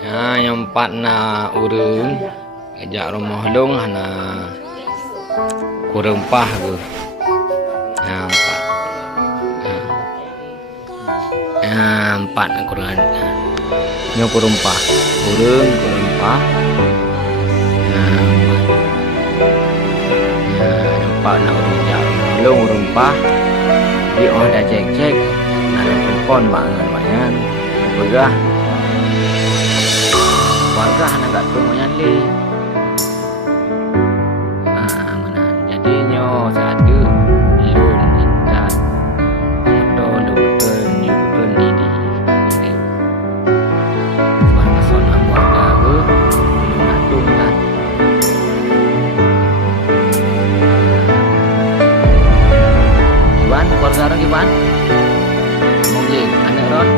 Ya, yang empat na urang ajak rumah long hana kurang pah ke. Ya, empat. Ya, empat kurang. Yang kurang pah. Kurang pah. Ya, empat. Ya, empat na urang ajak rumah long urang pah. Di dah cek na telepon bangan banyak. Begah warga hana gak tunggu nyali. Mana jadinya satu lun intan motor lupen nyupen ini sebab kesana warga ke belum natung kan. Iwan keluarga orang Iwan mungkin anak Ron